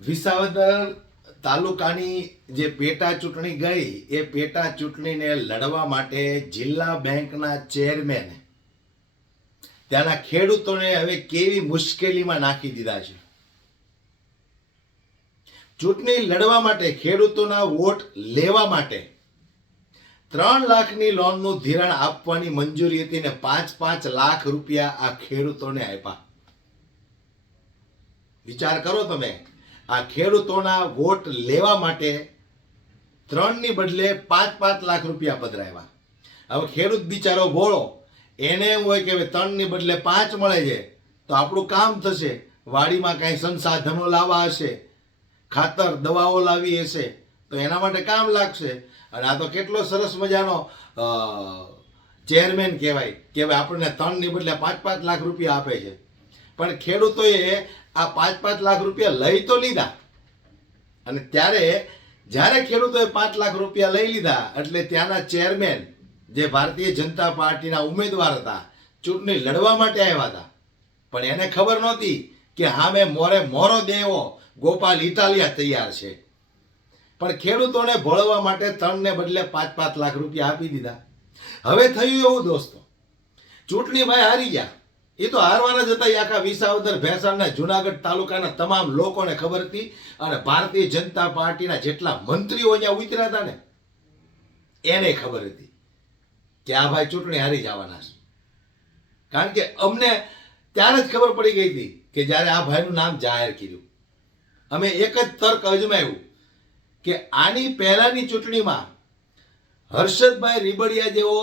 વિસાવદર તાલુકાની જે પેટા ચૂંટણી ગઈ, એ પેટા ચૂંટણીને લડવા માટે જિલ્લા બેંકના ચેરમેન ત્યાંના ખેડૂતોને હવે કેવી મુશ્કેલીમાં નાખી દીધા છે? ચૂંટણી લડવા માટે, ખેડૂતોના વોટ લેવા માટે ત્રણ લાખની લોનનું ધિરાણ આપવાની મંજૂરી હતી ને પાંચ પાંચ લાખ રૂપિયા આ ખેડૂતોને આપ્યા. વિચાર કરો તમે. આ ખેડૂતોના વોટ લેવા માટે ત્રણની બદલે પાંચ પાંચ લાખ રૂપિયા પધરાવ્યા. હવે ખેડૂત બિચારો ભોળો, એને એમ હોય કે ત્રણની બદલે પાંચ મળે છે, તો આપણું કામ થશે. વાડીમાં કાંઈ સંસાધનો લાવવા હશે, ખાતર, દવાઓ લાવી હશે, તો એના માટે કામ લાગશે. અને આ તો કેટલો સરસ મજાનો ચેરમેન કહેવાય કે ભાઈ આપણને ત્રણની બદલે પાંચ પાંચ લાખ રૂપિયા આપે છે. પણ ખેડૂતોએ આ પાંચ પાંચ લાખ રૂપિયા લઈ તો લીધા. અને ત્યારે જ્યારે ખેડૂતોએ પાંચ લાખ રૂપિયા લઈ લીધા, એટલે ત્યાંના ચેરમેન જે ભારતીય જનતા પાર્ટીના ઉમેદવાર હતા, ચૂંટણી લડવા માટે આવ્યા હતા. પણ એને ખબર નહોતી કે હામે મોરે મોરો દેવો, ગોપાલ ઇટાલિયા તૈયાર છે. પણ ખેડૂતોને ભળવા માટે ત્રણને બદલે પાંચ પાંચ લાખ રૂપિયા આપી દીધા. હવે થયું એવું, દોસ્તો. ચૂંટણી ભાઈ હારી ગયા. એ તો હારવાના જ હતા એ આખા વિસાવદર, ભેસાણના જુનાગઢ તાલુકાના તમામ લોકોને ખબર હતી અને ભારતીય જનતા પાર્ટીના જેટલા મંત્રીઓ અહીંયા ઉતર્યા હતા ને, એને ખબર હતી કે આ ભાઈ ચૂંટણી હારી જવાના છે. કારણ કે અમને ત્યારે જ ખબર પડી ગઈ હતી કે જ્યારે આ ભાઈનું નામ જાહેર કર્યું. અમે એક જ તર્ક અજમાવ્યું કે આની પહેલાની ચૂંટણીમાં હર્ષદભાઈ રીબડિયા જેવો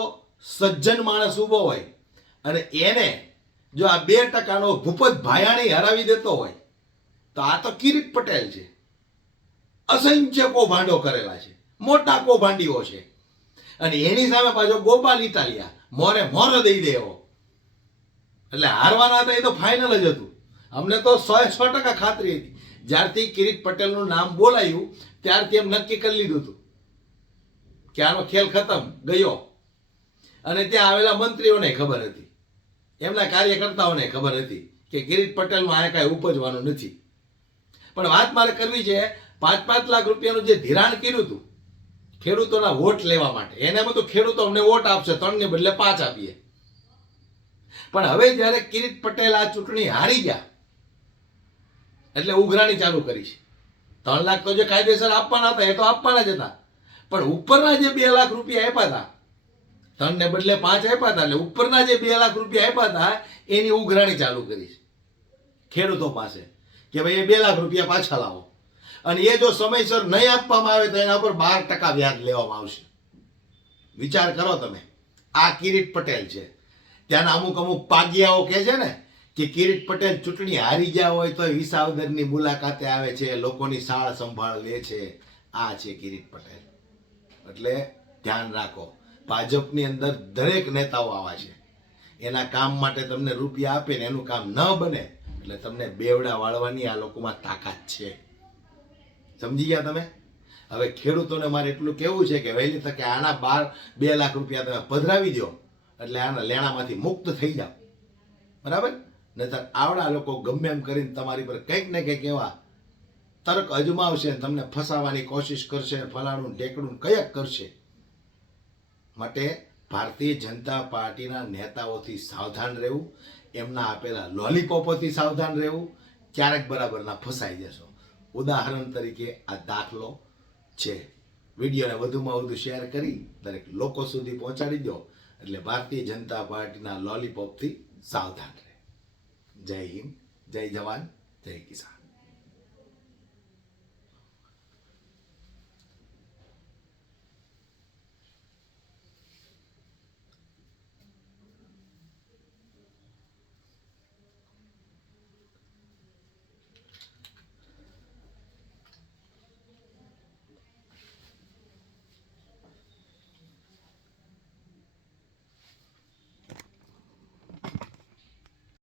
સજ્જન માણસ ઊભો હોય અને એને જો આ બે ટકાનો ભૂપત ભાયાણી હરાવી દેતો હોય, તો આ તો કિરીટ પટેલ છે. અસંખ્ય કૌભાંડો કરેલા છે. મોટા કૌભાંડીઓ છે. અને એની સામે પાછો ગોપાલ ઇટાલિયા, મોરે મોર દઈ દેવો. એટલે હારવાના હતા એ તો ફાઇનલ જ હતું. અમને તો સો સો ટકા ખાતરી હતી. જ્યારથી કિરીટ પટેલનું નામ બોલાયું, ત્યારથી એમ નક્કી કરી લીધું હતું કે આનો ખેલ ખતમ, ગયો. અને ત્યાં આવેલા મંત્રીઓને ખબર હતી. એમના કાર્યકર્તાઓને ખબર હતી કે કિરીટ પટેલમાં આ કાંઈ ઉપજવાનું નથી. પણ વાત મારે કરવી છે, પાંચ પાંચ લાખ રૂપિયાનું જે ધિરાણ કર્યું હતું, ખેડૂતોના વોટ લેવા માટે. એને તો ખેડૂતો અમને વોટ આપશે, ત્રણને બદલે પાંચ આપીએ. પણ હવે જ્યારે કિરીટ પટેલ આ ચૂંટણી હારી ગયા, એટલે ઉઘરાણી ચાલુ કરી છે. ત્રણ લાખ તો જે કાયદેસર આપવાના હતા, એ તો આપવાના જ હતા. પણ ઉપરના જે બે લાખ રૂપિયા આપ્યા હતા ત્રણને બદલે પાંચ આપ્યા હતા એટલે ઉપરના જે બે લાખ રૂપિયા આપ્યા હતા એની ઉઘરાણી ચાલુ કરી છે ખેડૂતો પાસે કે ભાઈ એ બે લાખ રૂપિયા પાછા લાવો. અને એ જો સમયસર નહીં આપવામાં આવે તો એના પર બાર ટકા વ્યાજ લેવામાં આવશે. વિચાર કરો તમે. આ કિરીટ પટેલ છે. ત્યાંના અમુક અમુક પાગિયાઓ કહે છે ને કે કિરીટ પટેલ ચૂંટણી હારી ગયા હોય તો વિસાવદરની મુલાકાતે આવે છે, લોકોની સાળ સંભાળ લે છે. આ છે કિરીટ પટેલ. એટલે ધ્યાન રાખો. ભાજપની અંદર દરેક નેતાઓ આવા છે. એના કામ માટે તમને રૂપિયા આપે ને એનું કામ ન બને, એટલે તમને બેવડા વાળવાની આ લોકોમાં તાકાત છે. સમજી ગયા તમે? હવે ખેડૂતોને મારે એટલું કહેવું છે કે વહેલી તકે આના બાર, બે લાખ રૂપિયા તમે પધરાવી દો, એટલે આના લેણામાંથી મુક્ત થઈ જાઓ. બરાબર? નહીતર આવડા લોકો ગમે એમ કરીને તમારી પર કંઈક ને કંઈક એવા તર્ક અજમાવશે તમને ફસાવાની કોશિશ કરશે, ફલાણું ઢેકડું કંઈક કરશે. માટે ભારતીય જનતા પાર્ટીના નેતાઓથી સાવધાન રહેવું, એમના આપેલા લોલીપોપોથી સાવધાન રહેવું, ક્યારેક બરાબરના ફસાઈ જશો. ઉદાહરણ તરીકે આ દાખલો છે. વિડીયોને વધુમાં વધુ શેર કરી દરેક લોકો સુધી પહોંચાડી દો, એટલે ભારતીય જનતા પાર્ટીના લોલીપોપથી સાવધાન રહે. જય હિન્દ, જય જવાન, જય કિસાન.